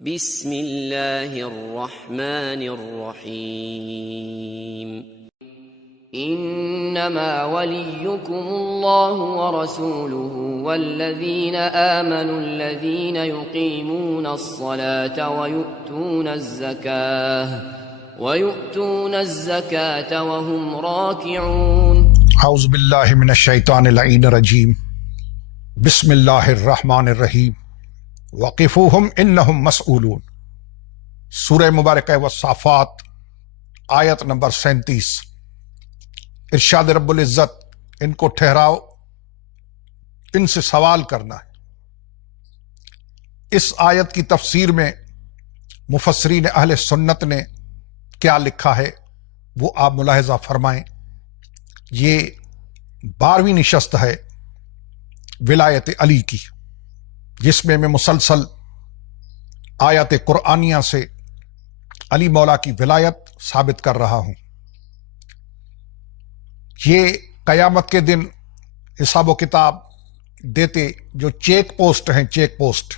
بسم اللہ الرحمن الرحیم انما ولیکم اللہ ورسولہ والذین آمنوا الذین یقیمون الصلاة ویؤتون الزکاة وهم راکعون۔ اعوذ باللہ من الشیطان اللعین الرجیم، بسم اللہ الرحمن الرحیم، وقفوہم انہم مسئولون۔ سورہ مبارکہ والصافات آیت نمبر 37۔ ارشاد رب العزت، ان کو ٹھہراؤ، ان سے سوال کرنا ہے۔ اس آیت کی تفسیر میں مفسرین اہل سنت نے کیا لکھا ہے وہ آپ ملاحظہ فرمائیں۔ یہ 12ویں نشست ہے ولایت علی کی، جس میں مسلسل آیات قرآنیہ سے علی مولا کی ولایت ثابت کر رہا ہوں۔ یہ قیامت کے دن حساب و کتاب دیتے جو چیک پوسٹ ہیں، چیک پوسٹ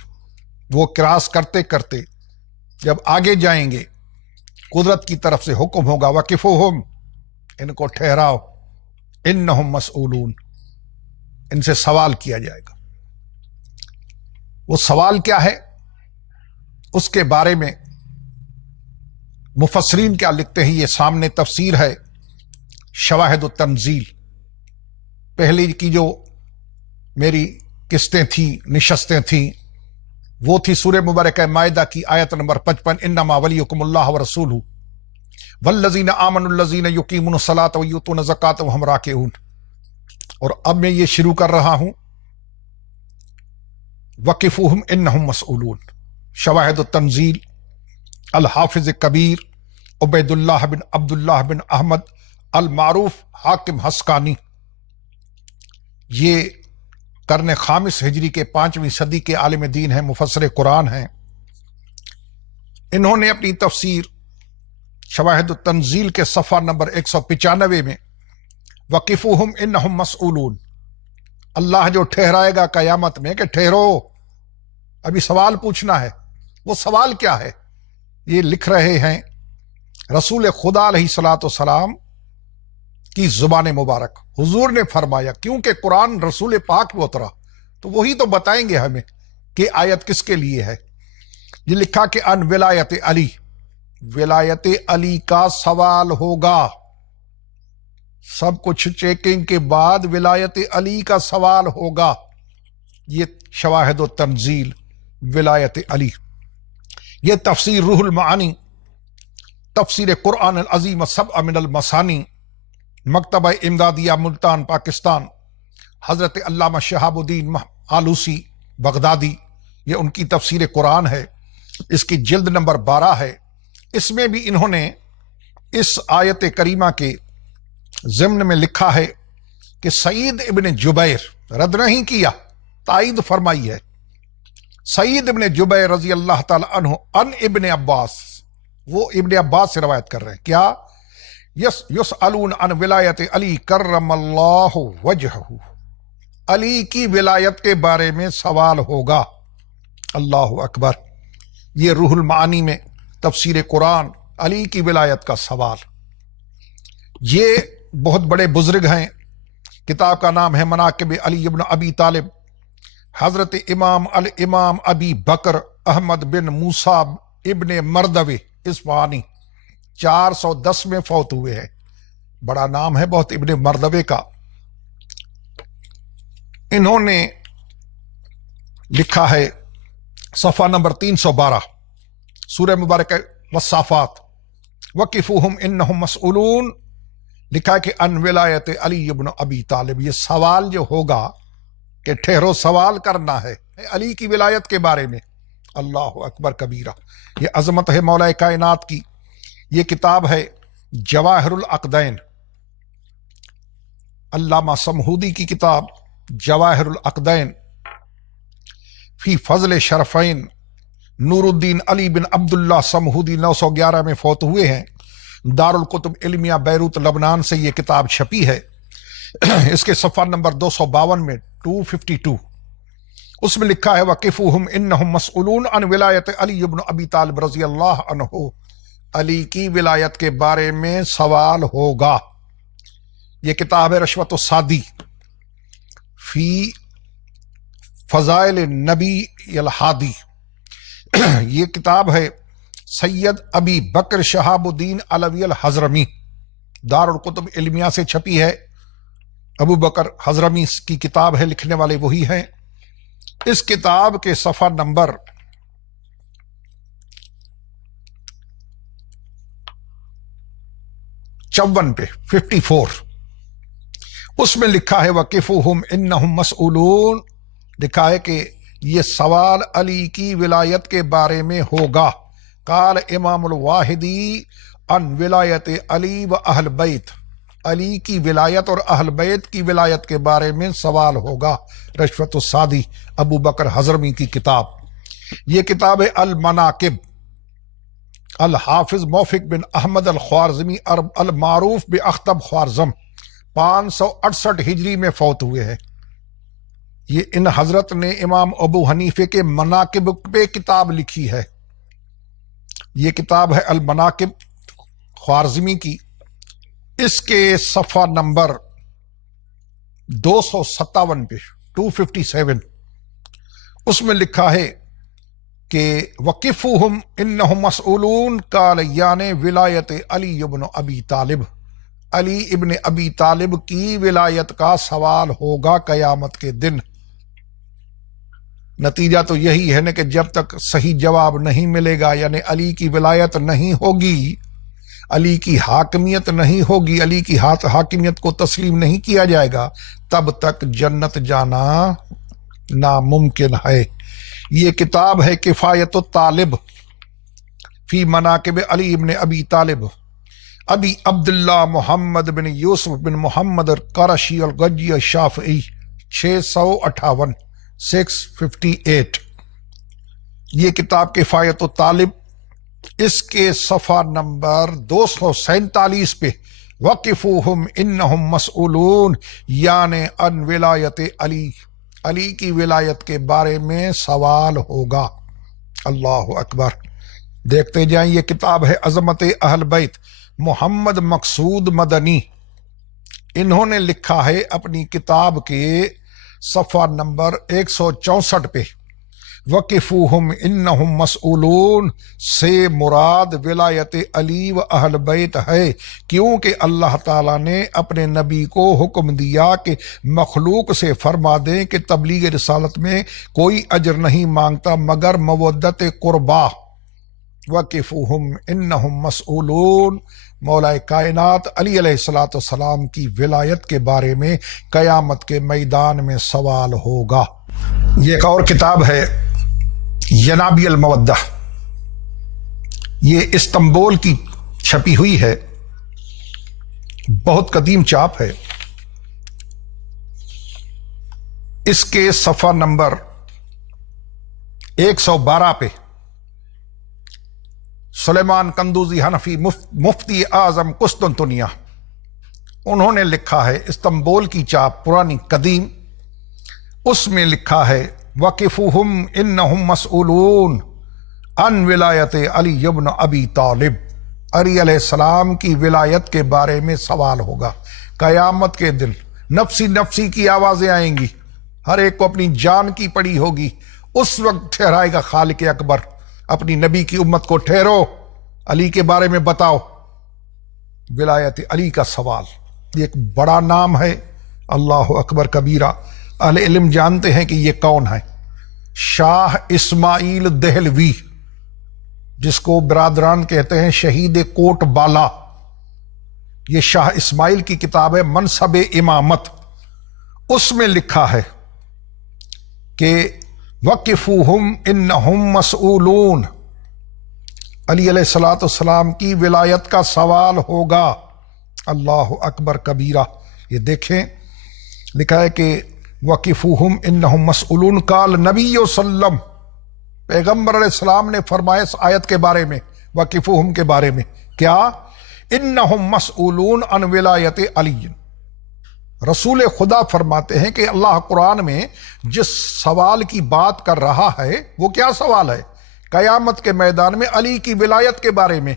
وہ کراس کرتے کرتے جب آگے جائیں گے، قدرت کی طرف سے حکم ہوگا وقفوہم، ان کو ٹھہراؤ، انہم مسئولون، ان سے سوال کیا جائے گا۔ وہ سوال کیا ہے اس کے بارے میں مفسرین کیا لکھتے ہیں، یہ سامنے تفسیر ہے شواہد التنزیل۔ پہلی کی جو میری قسطیں تھیں، نشستیں تھیں، وہ تھی سورہ مبارکہ مائدہ کی آیت نمبر 55، انما ولیکم اللہ ورسولہ والذین آمنوا الذین یقیمون الصلاۃ ویؤتون الزکاۃ وہم راکعون۔ اور اب میں یہ شروع کر رہا ہوں وقفوہم انہم مسئولون، شواہد التنزیل، الحافظ کبیر عبید اللہ بن عبداللہ بن احمد المعروف حاکم حسکانی، یہ قرن خامس ہجری کے 5ویں صدی کے عالم دین ہیں، مفسر قرآن ہیں۔ انہوں نے اپنی تفسیر شواہد التنزیل کے صفحہ نمبر 195 میں وقفوہم انہم مسئولون، اللہ جو ٹھہرائے گا قیامت میں کہ ٹھہرو، ابھی سوال پوچھنا ہے۔ وہ سوال کیا ہے یہ لکھ رہے ہیں رسول خدا علیہ الصلوۃ والسلام کی زبان مبارک۔ حضور نے فرمایا، کیونکہ قرآن رسول پاک میں اترا تو وہی تو بتائیں گے ہمیں کہ آیت کس کے لیے ہے۔ یہ لکھا کہ ان ولایت علی، ولایت علی کا سوال ہوگا۔ سب کچھ چیکنگ کے بعد ولایت علی کا سوال ہوگا۔ یہ شواہد و تنزیل ولایت علی۔ یہ تفسیر روح المعانی، تفسیر قرآن العظیم السبع من المثانی، مکتبہ امدادیہ ملتان پاکستان، حضرت علامہ شہاب الدین آلوسی بغدادی، یہ ان کی تفسیر قرآن ہے، اس کی جلد نمبر 12 ہے۔ اس میں بھی انہوں نے اس آیت کریمہ کے ضمن میں لکھا ہے کہ سعید ابن جبیر، رد نہیں کیا، تائید فرمائی ہے، سعید ابن جبیر رضی اللہ تعالی عنہ ان ابن عباس، وہ ابن عباس سے روایت کر رہے ہیں، کیا یسألون عن ولایت علی کرم اللہ وجہہ، علی کی ولایت کے بارے میں سوال ہوگا۔ اللہ اکبر۔ یہ روح المعانی میں تفسیر قرآن، علی کی ولایت کا سوال۔ یہ بہت بڑے بزرگ ہیں، کتاب کا نام ہے مناقب علی ابن ابی طالب، حضرت امام الامام ابی بکر احمد بن موسیٰ ابن مردوے اصفہانی، 410 میں فوت ہوئے ہیں۔ بڑا نام ہے بہت ابن مردوے کا۔ انہوں نے لکھا ہے صفحہ نمبر 312 سورہ مبارکہ والصافات، وقفوہم انہم مسئولون، لکھا کہ ان ولایت علی ابن ابی طالب، یہ سوال جو ہوگا کہ ٹھہرو، سوال کرنا ہے علی کی ولایت کے بارے میں۔ اللہ اکبر کبیرہ۔ یہ عظمت ہے مولا کائنات کی۔ یہ کتاب ہے جواہر العقدین، علامہ سمہودی کی کتاب جواہر العقدین فی فضل شرفین، نور الدین علی بن عبداللہ سمہودی 911 میں فوت ہوئے ہیں۔ دارالکتب علمیہ بیروت لبنان سے یہ کتاب چھپی ہے۔ اس کے صفحہ نمبر 252 میں 252 اس میں لکھا ہے وقفوہم انہم مسئولون عن ولایت علی بن ابی طالب رضی اللہ عنہ، علی کی ولایت کے بارے میں سوال ہوگا۔ یہ کتاب ہے رشوت السادی فی فضائل نبی الہادی، یہ کتاب ہے سید ابی بکر شہاب الدین علوی الحضرمی، دار الکتب علمیہ سے چھپی ہے، ابو بکر حضرمی کی کتاب ہے، لکھنے والے وہی ہیں۔ اس کتاب کے صفحہ نمبر 54 پہ 54 اس میں لکھا ہے وقفوہم انہم مسئولون، لکھا ہے کہ یہ سوال علی کی ولایت کے بارے میں ہوگا۔ قال امام الواحدی ان ولایت علی و اہل بیت، علی کی ولایت اور اہل بیت کی ولایت کے بارے میں سوال ہوگا۔ رشوت السادی ابو بکر حضرمی کی کتاب۔ یہ کتاب ہے المناقب، الحافظ موفق بن احمد الخوارزمی المعروف باختب خوارزم 568 ہجری میں فوت ہوئے ہیں۔ یہ ان حضرت نے امام ابو حنیفے کے مناقب پہ کتاب لکھی ہے۔ یہ کتاب ہے المناقب خوارزمی کی، اس کے صفحہ نمبر 257 پہ 257 اس میں لکھا ہے کہ وقفوہم انہم مسئولون قال یعنی ولایت علی ابن ابی طالب، علی ابن ابی طالب کی ولایت کا سوال ہوگا قیامت کے دن۔ نتیجہ تو یہی ہے نا کہ جب تک صحیح جواب نہیں ملے گا، یعنی علی کی ولایت نہیں ہوگی، علی کی حاکمیت نہیں ہوگی، علی کی حاکمیت کو تسلیم نہیں کیا جائے گا، تب تک جنت جانا ناممکن ہے۔ یہ کتاب ہے کفایت الطالب فی مناقب علی ابن ابی طالب، ابی عبداللہ محمد بن یوسف بن محمد القرشی الغجی الشافعی، 658 658۔ یہ کتاب کفایت الطالب، اس کے صفحہ نمبر 247 پہ وقفوہم انہم مسئولون یعنی ان ولایت علی، علی کی ولایت کے بارے میں سوال ہوگا۔ اللہ اکبر۔ دیکھتے جائیں، یہ کتاب ہے عظمت اہل بیت، محمد مقصود مدنی، انہوں نے لکھا ہے اپنی کتاب کے صفحہ نمبر 164 پہ وقفوہم انہم مسئولون سے مراد ولایت علی و اہل بیت ہے، کیونکہ اللہ تعالیٰ نے اپنے نبی کو حکم دیا کہ مخلوق سے فرما دیں کہ تبلیغ رسالت میں کوئی اجر نہیں مانگتا مگر مودت قربا۔ وقفوہم انہم مسئولون، مولا کائنات علی علیہ السلام کی ولایت کے بارے میں قیامت کے میدان میں سوال ہوگا۔ یہ ایک اور کتاب ہے ینابی المودہ، یہ استنبول کی چھپی ہوئی ہے، بہت قدیم چاپ ہے۔ اس کے صفحہ نمبر 112 پہ سلیمان قندوزی حنفی مفتی اعظم قسطنطنیہ، انہوں نے لکھا ہے، استنبول کی چاپ پرانی قدیم، اس میں لکھا ہے وقفوہم انہم مسئولون عن ولایت علی ابن ابی طالب، علی علیہ السلام کی ولایت کے بارے میں سوال ہوگا قیامت کے دن۔ نفسی نفسی کی آوازیں آئیں گی، ہر ایک کو اپنی جان کی پڑی ہوگی، اس وقت ٹھہرائے گا خالق اکبر اپنی نبی کی امت کو، ٹھہرو علی کے بارے میں بتاؤ، ولایت علی کا سوال۔ یہ ایک بڑا نام ہے، اللہ اکبر کبیرہ۔ اہل علم جانتے ہیں کہ یہ کون ہے، شاہ اسماعیل دہلوی، جس کو برادران کہتے ہیں شہید کوٹ بالا۔ یہ شاہ اسماعیل کی کتاب ہے منصب امامت، اس میں لکھا ہے کہ وقفوہم انہم مسئولون، علی علیہ السلام کی ولایت کا سوال ہوگا۔ اللہ اکبر کبیرہ۔ یہ دیکھیں لکھا ہے کہ وقفوہم انہم مسئولون قال نبی وسلم، پیغمبر علیہ السلام نے فرمایا اس آیت کے بارے میں، وقفوہم کے بارے میں، کیا؟ انہم مسئولون عن ولایت علی، رسول خدا فرماتے ہیں کہ اللہ قرآن میں جس سوال کی بات کر رہا ہے وہ کیا سوال ہے؟ قیامت کے میدان میں علی کی ولایت کے بارے میں۔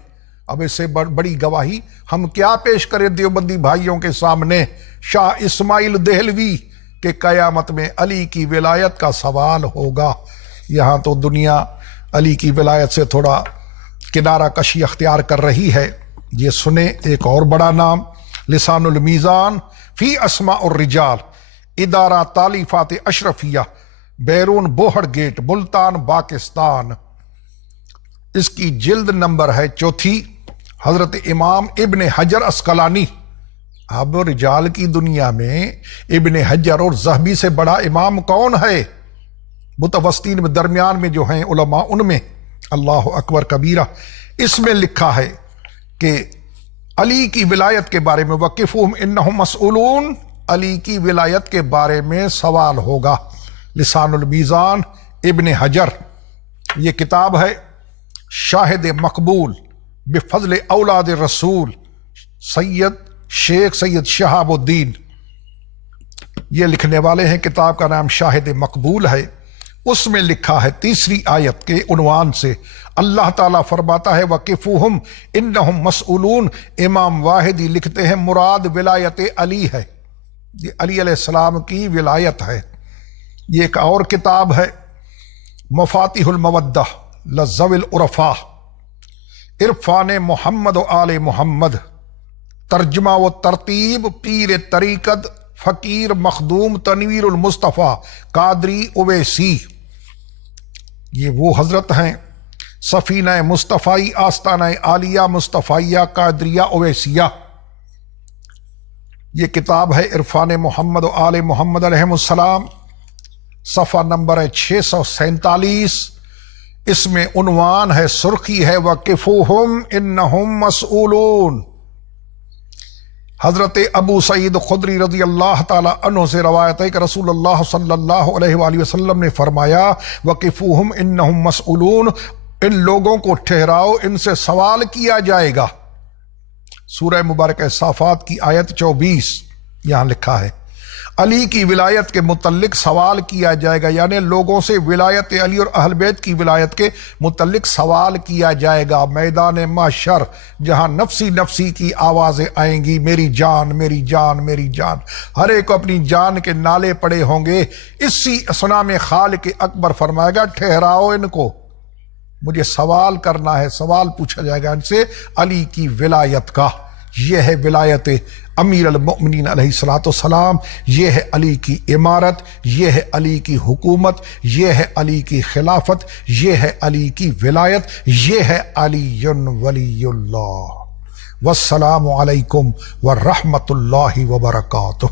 اب اس سے بڑی گواہی ہم کیا پیش کریں دیوبندی بھائیوں کے سامنے؟ شاہ اسماعیل دہلوی کہ قیامت میں علی کی ولایت کا سوال ہوگا۔ یہاں تو دنیا علی کی ولایت سے تھوڑا کنارہ کشی اختیار کر رہی ہے۔ یہ سنیں ایک اور بڑا نام، لسان المیزان فی اسماء الرجال، ادارہ تالیفات اشرفیہ، بیرون بوہڑ گیٹ، ملتان، پاکستان۔ اس کی جلد نمبر ہے 4، حضرت امام ابن حجر اسقلانی۔ اب رجال کی دنیا میں ابن حجر اور ذہبی سے بڑا امام کون ہے؟ متوسطین میں درمیان میں جو ہیں علماء، ان میں اللہ اکبر کبیرہ۔ اس میں لکھا ہے کہ علی کی ولایت کے بارے میں وقفہم انہم مسئولون، علی کی ولایت کے بارے میں سوال ہوگا۔ لسان المیزان ابن حجر، یہ کتاب ہے شاہد مقبول بفضل اولاد رسول سید شیخ سید شہاب الدین، یہ لکھنے والے ہیں، کتاب کا نام شاہد مقبول ہے۔ اس میں لکھا ہے 3 آیت کے عنوان سے اللہ تعالیٰ فرماتا ہے وَقِفُوهُمْ إِنَّهُمْ مَسْئُولُونَ۔ امام واحدی لکھتے ہیں مراد ولایت علی ہے، یہ علی علیہ السلام کی ولایت ہے۔ یہ ایک اور کتاب ہے مفاتیح المودہ لذوی العرفاء، عرفان محمد و آل محمد، ترجمہ و ترتیب پیر طریقت فقیر مخدوم تنویر المصطفیٰ قادری اویسی۔ یہ وہ حضرت ہیں سفینہ مصطفی آستانہ عالیہ مصطفیہ قادریہ اویسیہ۔ یہ کتاب ہے عرفان محمد و آل محمد علیہ السلام، صفحہ نمبر ہے 647۔ اس میں عنوان ہے، سرخی ہے وَقِفُوهُمْ إِنَّهُمْ مَسْئُولُونَ۔ حضرت ابو سعید خدری رضی اللہ تعالی عنہ سے روایت ہے کہ رسول اللہ صلی اللہ علیہ وآلہ وسلم نے فرمایا وَقِفُوهُمْ إِنَّهُمْ مَسْئُولُونَ، ان لوگوں کو ٹھہراؤ، ان سے سوال کیا جائے گا۔ سورہ مبارکہ صافات کی آیت 24، یہاں لکھا ہے علی کی ولایت کے متعلق سوال کیا جائے گا، یعنی لوگوں سے ولایت علی اور اہل بیت کی ولایت کے متعلق سوال کیا جائے گا۔ میدان محشر جہاں نفسی نفسی کی آوازیں آئیں گی، میری جان میری جان میری جان، ہر ایک کو اپنی جان کے نالے پڑے ہوں گے۔ اسی اسنا میں خالق اکبر فرمائے گا ٹھہراؤ ان کو، مجھے سوال کرنا ہے، سوال پوچھا جائے گا ان سے علی کی ولایت کا۔ یہ ہے ولایت امیر المؤمنین علیہ الصلوۃ والسلام، یہ ہے علی کی امارت، یہ ہے علی کی حکومت، یہ ہے علی کی خلافت، یہ ہے علی کی ولایت، یہ ہے علی ولی اللہ۔ والسلام علیکم ورحمۃ اللہ وبرکاتہ۔